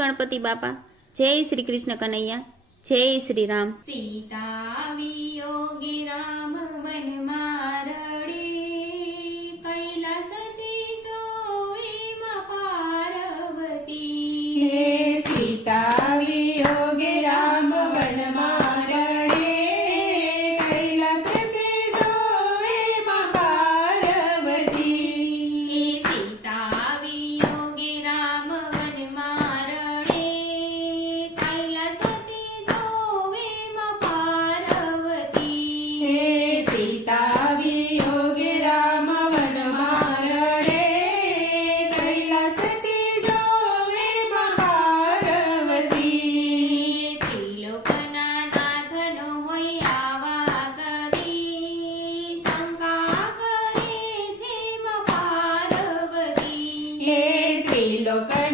ગણપતિ બાપા. જય શ્રી કૃષ્ણ કનૈયા. જય શ્રી રામ. સીતા ഇതിലൊക്കെ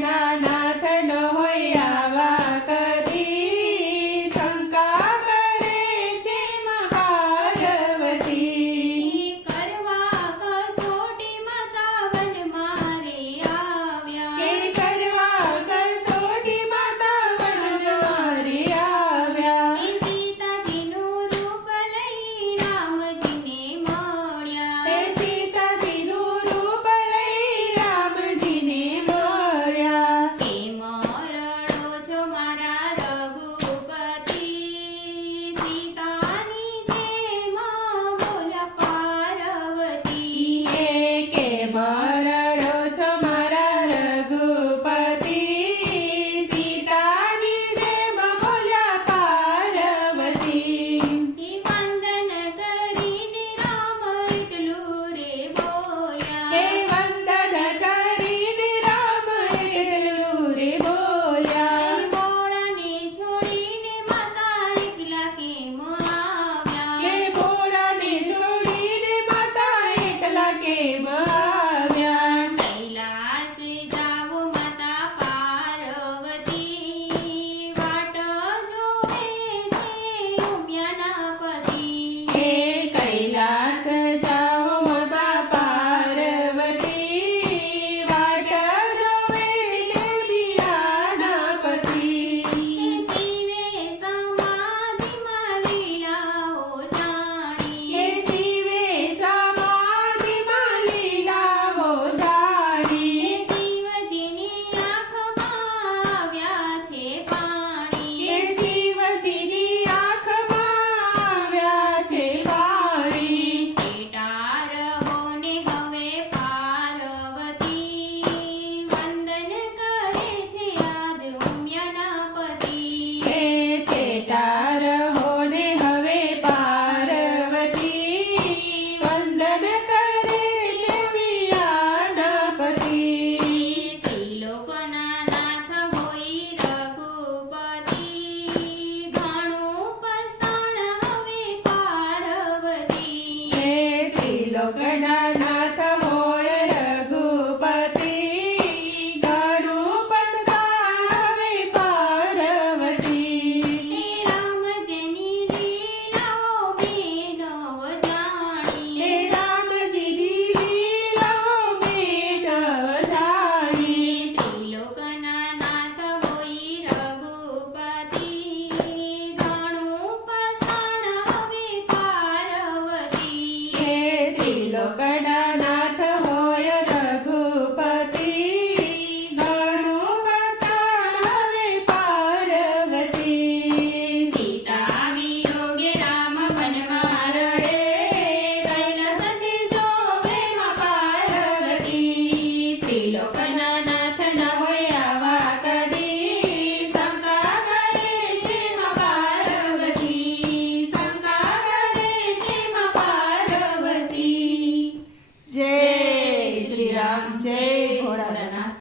good